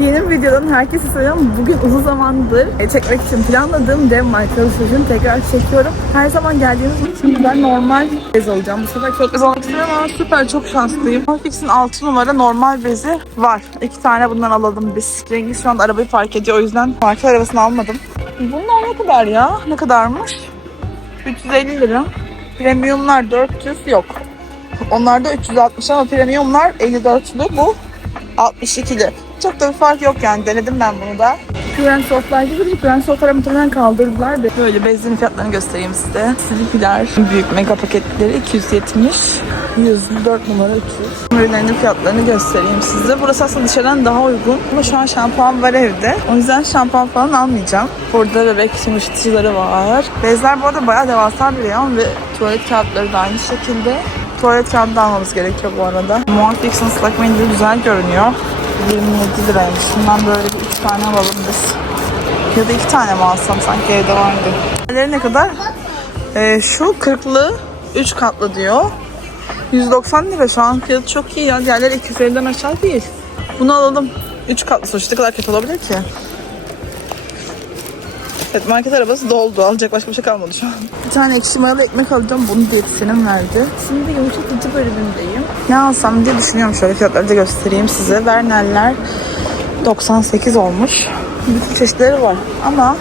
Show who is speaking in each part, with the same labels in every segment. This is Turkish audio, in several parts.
Speaker 1: Yeni bir videodan herkese selam. Bugün uzun zamandır e, çekmek için planladığım dev marka alışverişini tekrar çekiyorum. Her zaman geldiğimiz için ben normal bez alacağım. Bu sefer çok bez istiyorum ama süper çok şanslıyım. Fix'in 6 numara normal bezi var. İki tane bundan alalım biz. Cengiz şu anda arabayı park ediyor o yüzden marka arabasını almadım. Bunlar ne kadar ya? Ne kadarmış? 350 lira. Premiumlar 400 yok. Onlarda 360 ama premiumlar 54'lü bu 62'li. Çok da bir fark yok yani denedim ben bunu da. Güven softlar gibi. Güven softları muhtemelen kaldırdılar da. Böyle bezin fiyatlarını göstereyim size. Slipiler, büyük mega paketleri 270. 104 numara 300. Ürünlerin fiyatlarını göstereyim size. Burası aslında dışarıdan daha uygun. Ama şu an şampuan var evde. O yüzden şampuan falan almayacağım. Burada bebek yumuşatıcıları var. Bezler bu arada bayağı devasa bir yan ve tuvalet kağıtları da aynı şekilde. Tuvalet kağıdı da almamız gerekiyor bu arada. Muafix'in ıslak mendili güzel görünüyor. 27 liraymış. Bundan böyle bir 3 tane alalım biz. Ya da 2 tane mi alsam sanki evde vardı. Diğerleri ne kadar? Ee, şu 40'lı 3 katlı diyor. 190 lira şu an fiyatı çok iyi ya. Diğerleri 250'den aşağı değil. Bunu alalım. 3 katlı sonuçta kadar kötü olabilir ki? Evet market arabası doldu. Alacak başka bir şey kalmadı şu an. Bir tane ekşi mayalı ekmek alacağım. Bunu diyetisyenim verdi. Şimdi yumuşatıcı bölümündeyim. Ne alsam diye düşünüyorum. Şöyle fiyatları da göstereyim size. Verneller 98 olmuş. Bütün çeşitleri var. Ama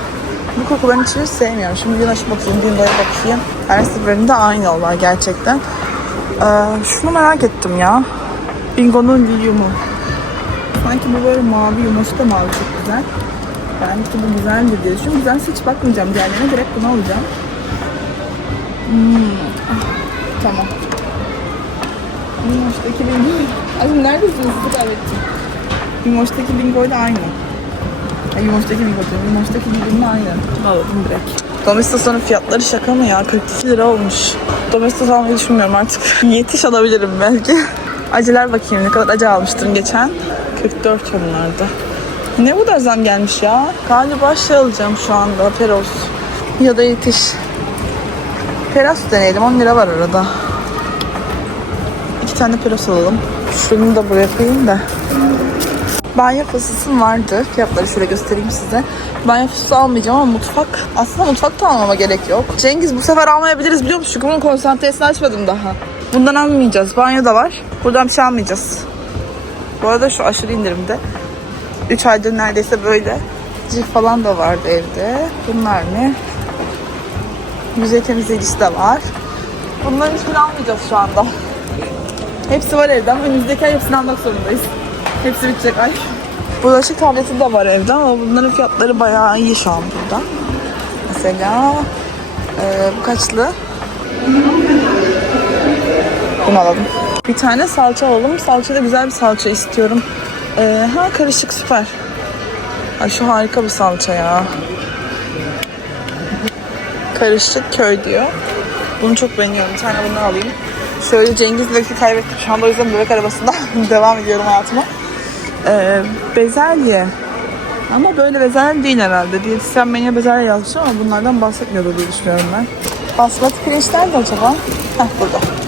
Speaker 1: bu kokuların içini sevmiyorum. Şimdi güneş bakayım, Bingo'ya bakayım. Her seferinde aynı olay gerçekten. Ee, şunu merak ettim ya. Bingo'nun lilyumu. Sanki bu böyle mavi, yumuşta mavi çok güzel. Belki bu güzeldir diye düşünüyorum. Güzelse hiç bakmayacağım. Diğerlerine direkt bunu alacağım. Hmm. ah, Tamam. Bingo'daki bingo. Azim neredesiniz? Sizi kaybettim. Bingo'daki bingo ile aynı. Ay, Yumoş'taki bingo diyorum. Yumoş'taki bingo'nun aynı. Bunu alalım direkt. Domestos'un fiyatları şaka mı ya? 42 lira olmuş. Domestos almayı düşünmüyorum artık. Yetiş alabilirim belki. Acılar bakayım ne kadar acı almıştım geçen. 44 onlarda. Ne bu kadar zam gelmiş ya? Galiba şey alacağım şu anda Peros. Ya da yetiş. Peros deneyelim 10 lira var arada. İki tane Peros alalım. Şunu da buraya koyayım da. Banyo fısısım vardı. Fiyatları şöyle göstereyim size. Banyo fısısı almayacağım ama mutfak. Aslında mutfak da almama gerek yok. Cengiz bu sefer almayabiliriz biliyor musun? Çünkü bunun konsantresini açmadım daha. Bundan almayacağız. Banyo da var. Buradan bir şey almayacağız. Bu arada şu aşırı indirimde. 3 aydır neredeyse böyle. Cif falan da vardı evde. Bunlar ne? Yüzey temizleyicisi de var. Bunların hiçbirini almayacağız şu anda. Hepsi var evde ama önümüzdeki ay hepsini almak zorundayız. Hepsi bitecek ay. Bulaşık tableti de var evde ama bunların fiyatları bayağı iyi şu an burada. Mesela e, bu kaçlı? Bunu alalım. Bir tane salça alalım. Salça da güzel bir salça istiyorum. E, ha karışık süper. Ay şu harika bir salça ya. Karışık köy diyor. Bunu çok beğeniyorum. Bir tane bunu alayım. Şöyle Cengiz'le vakit kaybettim. Şu anda o yüzden bebek arabasında devam ediyorum hayatıma. Ee, bezelye. Ama böyle bezelye değil herhalde. Diyetisyen menüye bezelye yazmış ama bunlardan bahsetmiyordu diye düşünüyorum ben. Basmati pirinç nerede acaba? Heh burada.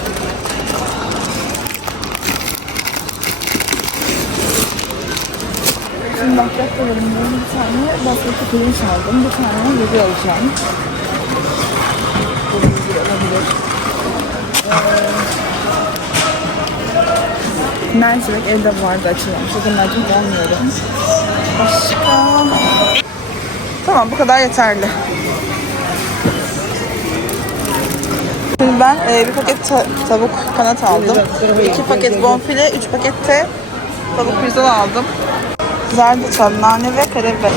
Speaker 1: Şimdi bakliyat bölümünde bir tane basmati pirinç aldım. Bir tane yedi alacağım. Bu yedi olabilir. Ee, mercimek evde vardı açılmamış. O yüzden mercimek almıyorum. Başka... Tamam bu kadar yeterli. Şimdi ben e, bir paket ta- tavuk kanat aldım. iki paket bonfile, üç paket de tavuk pirzola aldım. Zerdeçal, nane ve karabiber.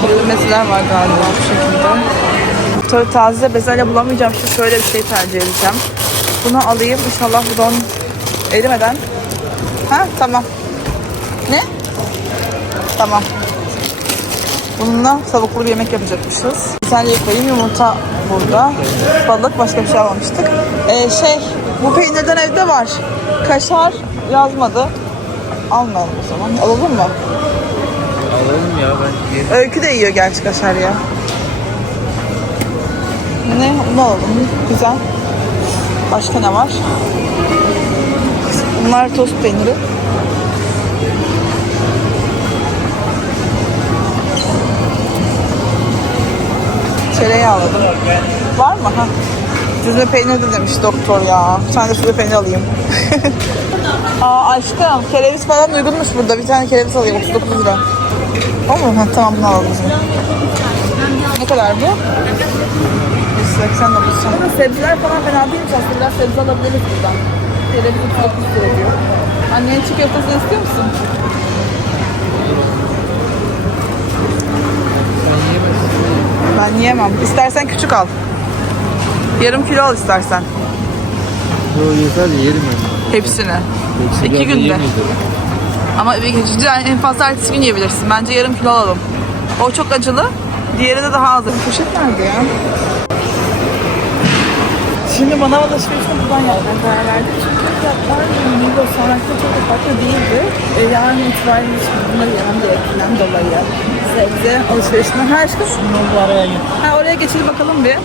Speaker 1: Patateseler var galiba bu şekilde. Tabii taze bezelye bulamayacağım işte şöyle bir şey tercih edeceğim. Bunu alayım inşallah bu don erimeden. Ha tamam. Ne? Tamam. Bununla tavuklu bir yemek yapacakmışız. Bezelye koyayım yumurta burada. Balık başka bir şey almamıştık. Ee, şey bu peynirden evde var. Kaşar yazmadı. Almayalım o zaman. Alalım mı?
Speaker 2: Alalım ya ben yerim.
Speaker 1: Öykü de yiyor gerçi kaşar ya. Ne? Bunu alalım. Güzel. Başka ne var? Bunlar tost peyniri. Tereyağı aldım. Var mı? Ha. Süzme peynir de demiş doktor ya. Bir tane süzme peynir alayım. Aa aşkım kereviz falan uygunmuş burada. Bir tane kereviz alayım 39 lira. Olur mu? Ha, tamam bunu alalım o. Ne kadar bu? 180 de bulsam. Sebzeler falan fena değilmiş aslında. Sebze alabiliriz buradan. Kereviz 39 lira diyor. Annenin çiğ köftesini istiyor musun?
Speaker 2: Ben
Speaker 1: yiyemem. İstersen küçük al. Yarım kilo al istersen.
Speaker 2: Yo yeter yerim ben.
Speaker 1: Hepsini.
Speaker 2: Yoksa
Speaker 1: İki günde.
Speaker 2: yemeyeceğim.
Speaker 1: Ama bir geçici en fazla ertesi gün yiyebilirsin. Bence yarım kilo alalım. O çok acılı. Diğeri de daha az. Poşet nerede ya? Şimdi bana alışverişini buradan yapmaya karar verdik. Fiyatlar Migros sonraki çok da farklı değildi. E, yarın itibariyle şimdi bunları yemem gerektiğinden dolayı sebze alışverişine her şey
Speaker 2: Şunu bu araya git.
Speaker 1: Ha oraya geçelim bakalım bir.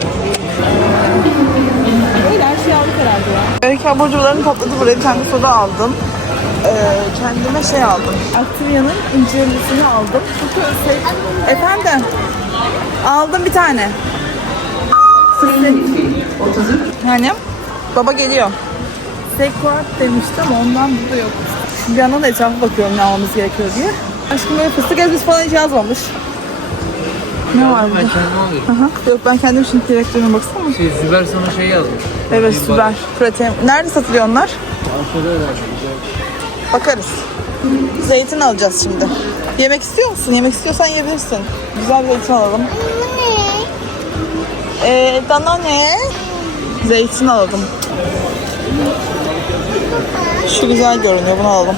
Speaker 1: Öyle her şeyi aldık herhalde ya. Öykü aburcularını topladı buraya bir tane soda aldım. Ee, kendime şey aldım. Activia'nın incirlisini aldım. Çünkü şey... Efendim? Aldım bir tane. Yani baba geliyor. Sekuart demişti ama ondan burada yok. Bir yandan da etrafa bakıyorum ne almamız gerekiyor diye. Aşkım böyle fıstık ezmesi falan hiç yazmamış. Ne var
Speaker 2: Ben
Speaker 1: burada?
Speaker 2: kendim alıyorum.
Speaker 1: Aha. Yok ben kendim şimdi direktörüne baksana.
Speaker 2: Şey Züber sana şey yazmış.
Speaker 1: Evet
Speaker 2: Bir
Speaker 1: süper. Protein. Nerede satılıyor onlar?
Speaker 2: bak. Aşağıda herhalde.
Speaker 1: Bakarız. Zeytin alacağız şimdi. Yemek istiyor musun? Yemek istiyorsan yiyebilirsin. Güzel bir zeytin alalım. Ee, Danone. Zeytin alalım. Şu güzel görünüyor. Bunu alalım.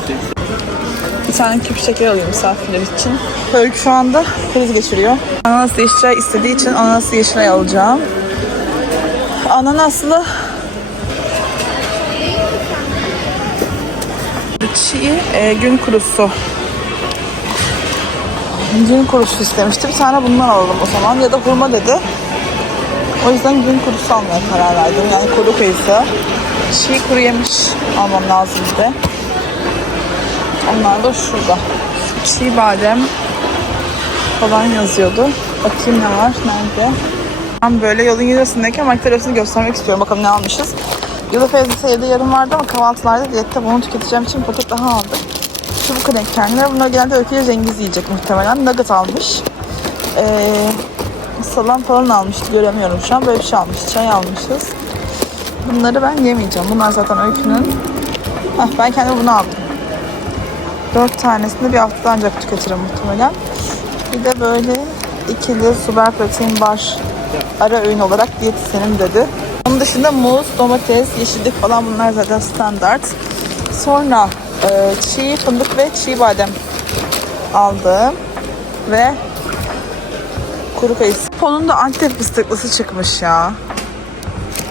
Speaker 1: Bir tane küp şeker alayım misafirler için. Öykü şu anda kriz geçiriyor. Ananas yeşil istediği için ananas yeşil alacağım. Ananaslı çiğ e, gün kurusu. Gün kurusu istemişti. Bir tane bundan alalım o zaman. Ya da hurma dedi. O yüzden gün kurusu almaya karar verdim. Yani kuru kayısı. Çiğ kuru yemiş almam lazım bir de. Onlar da şurada. Çiğ badem falan yazıyordu. Bakayım ne var, nerede? Ben böyle yolun yürüsündeyken market göstermek istiyorum. Bakalım ne almışız. Yulaf ezmesi evde yarım vardı ama kahvaltılarda diyette bunu tüketeceğim için paket daha aldık. Şu bu kadar kendine. Bunlar genelde öyküyle Cengiz yiyecek muhtemelen. Nugget almış. Ee, salam falan almıştı. Göremiyorum şu an. Böyle bir şey almış. Çay almışız. Bunları ben yemeyeceğim. Bunlar zaten öykünün. Heh, ben kendime bunu aldım. Dört tanesini bir haftada ancak tüketirim muhtemelen. Bir de böyle ikili super protein bar ara öğün olarak diyetisyenim dedi. Onun dışında muz, domates, yeşillik falan bunlar zaten standart. Sonra e, çiğ fındık ve çiğ badem aldım. Ve kuru kayısı. Onun da Antep fıstıklısı çıkmış ya.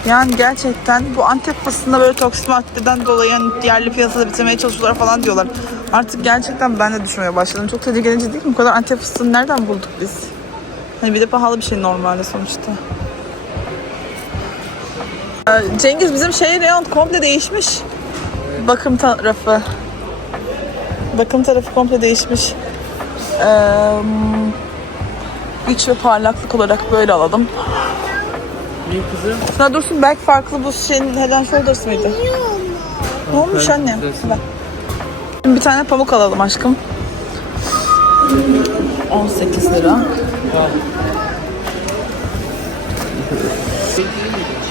Speaker 1: Yani gerçekten bu Antep fıstığında böyle toksik maddeden dolayı yani yerli piyasada bitirmeye çalışıyorlar falan diyorlar. Artık gerçekten ben de düşünmeye başladım. Çok tedirginici değil mi? Bu kadar Antep fıstığını nereden bulduk biz? Hani bir de pahalı bir şey normalde sonuçta. Ee, Cengiz bizim şehir reyon komple değişmiş. Bakım tarafı. Bakım tarafı komple değişmiş. Ee, güç ve parlaklık olarak böyle alalım.
Speaker 2: Niye kızım?
Speaker 1: Şuna dursun belki farklı bu şeyin and Shoulders mıydı? Ne olmuş annem? Bak. Bir tane pamuk alalım aşkım. 18 lira.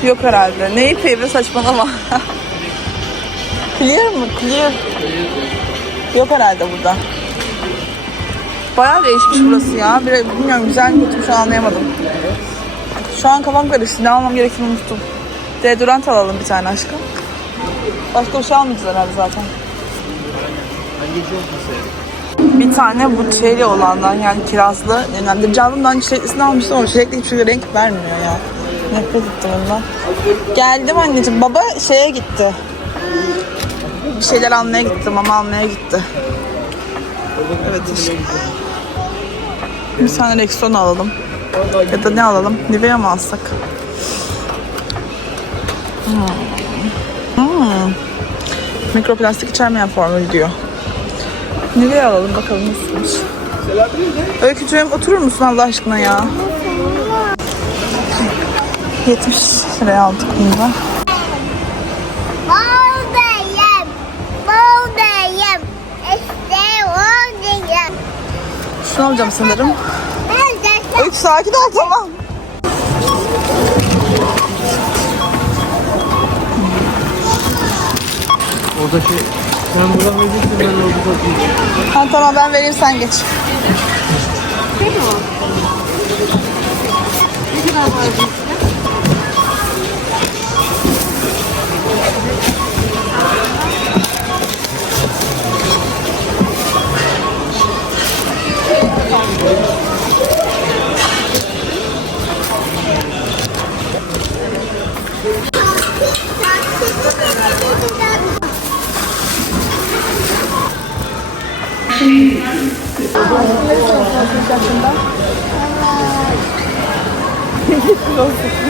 Speaker 1: Yok herhalde. Ne ipi be saçmalama. Clear mı? Clear. Yok herhalde burada. Bayağı değişmiş burası ya. Bir, bilmiyorum güzel mi an anlayamadım. Şu an kafam karıştı. Ne almam gerektiğini unuttum. Deodorant alalım bir tane aşkım. Başka bir şey almayacağız herhalde zaten. Bir tane bu şeyli olandan yani kirazlı. Daha önce çileklisini almıştım ama çilekli hiçbir renk vermiyor ya. Nefret ettim ondan. Geldim anneciğim. Baba şeye gitti. Bir şeyler almaya gitti. Mama almaya gitti. Evet. Bir tane Rexona alalım. Ya da ne alalım? Nivea mı alsak? Hmm. Hmm. Mikroplastik içermeyen formül diyor. Nereye alalım bakalım nasılmış. Öykücüğüm oturur musun Allah aşkına ya? 70 liraya aldık bunu da. Şunu alacağım sanırım. Sakin ol tamam.
Speaker 2: Orada şey... Sen buradan vereceksin ben orada satayım.
Speaker 1: Ha, tamam ben vereyim sen geç.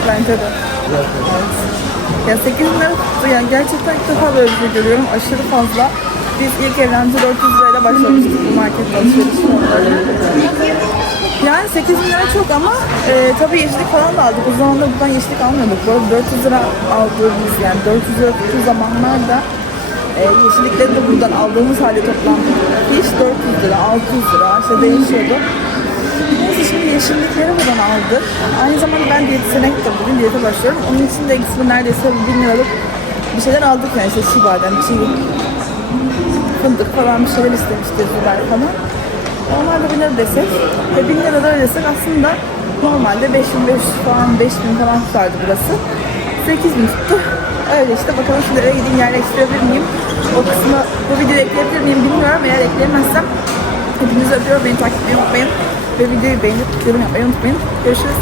Speaker 1: Bence de. Ya 8 lira tuttu yani gerçekten ilk defa böyle bir şey görüyorum aşırı fazla. Biz ilk evlenince 400 lirayla başlamıştık bu market alışverişine. Yani 8 bin lira çok ama e, tabii yeşillik falan da aldık. O zaman da buradan yeşillik almıyorduk. Arada 400 lira aldığımız yani 400 lira tuttuğu zamanlarda e, yeşillikleri de buradan aldığımız halde toplam iş 400 lira, 600 lira işte değişiyordu. Neyse şimdi yeşillikleri buradan aldık. Aynı zamanda ben diyetisyene gittim. Bugün diyete başlıyorum. Onun için de ikisini neredeyse 1000 liralık bir şeyler aldık yani işte badem, çiğ fındık falan bir şeyler istemişti biber falan. Onlar da 1000 lira desek ve 1000 lira da ödesek aslında normalde 5500 falan 5000 falan tutardı burası. 8000 tuttu. Öyle işte bakalım şimdi eve gideyim yerleştirebilir miyim? O kısmı bu videoya ekleyebilir miyim bilmiyorum. Eğer ekleyemezsem hepinizi öpüyorum. Beni takip etmeyi unutmayın. Ve videoyu beğenip yorum yapmayı unutmayın. Görüşürüz.